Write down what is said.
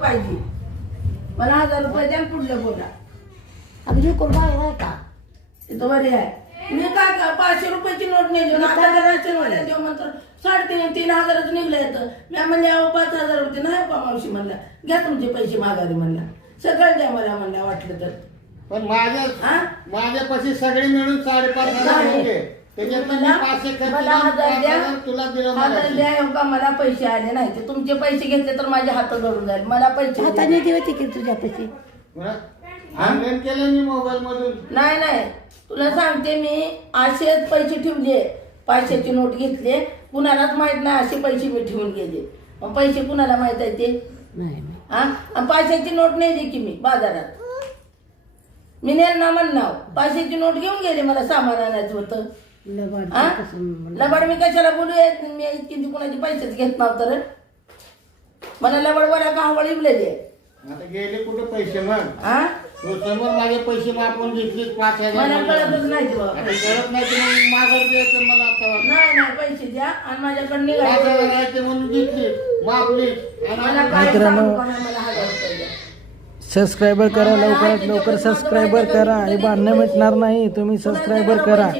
पाहिजे मला 1000 रुपये द्या पुढलं बोला. अगदी कोणता आहे का तिथं बरी आहे. मी काय का 500 रुपयाची नोट नाही देऊ आता जराचे मला देऊ म्हणतो 3,500 निघले येतं. मी म्हणले अहो 5,000 होते नाही का मावशी म्हणला घ्या तुमचे पैसे माघारी म्हणला सगळं द्या मला म्हणला वाटलं तर. पण माझ्यापाशी सगळे मिळून 5,500 होते. त्याच्यात मला 1000 द्या तुला दिलं 1000 द्या हो का मला पैसे आले नाही ते तुमचे पैसे घेतले तर माझे हात धरून जाईल मला पैसे हाताने दिले तिकीट तुझ्या पैसे ऑनलाईन केलं मी मोबाईल मधून. नाही तुला सांगते मी असेच पैसे ठेवले 500ची नोट घेतले कुणालाच माहित नाही असे पैसे मी ठेवून गेले. मग पैसे कुणाला माहित आहे ते नाही हा 500ची नोट नाही दे की मी बाजारात मी नेल म्हणणार 500ची नोट घेऊन गेले मला सामान आणायचं होतं. लबाड मी कशाला बोलू येत मी इतकी कुणाचे पैसेच घेत नव्हतं रे मला लबाड बऱ्या का हवळ इवलेली आता गेले कुठे पैसे मग हा समोर माझे पैसे आपण घेतले 5,000 मला कळतच नाही ते बाबा. कळत नाही तर मग माघार द्यायचं मला आता नाही पैसे द्या आणि माझ्याकडे निघाले 5,000 आहे ते म्हणून घेतली मापली मला काय मित्रांनो, सांगू का नाही, मला 1000 रुपये द्या. सबस्क्रायबर करा लवकरात लवकर सबस्क्रायबर करा आणि भांडणं मिटणार नाही तुम्ही सबस्क्रायबर करा.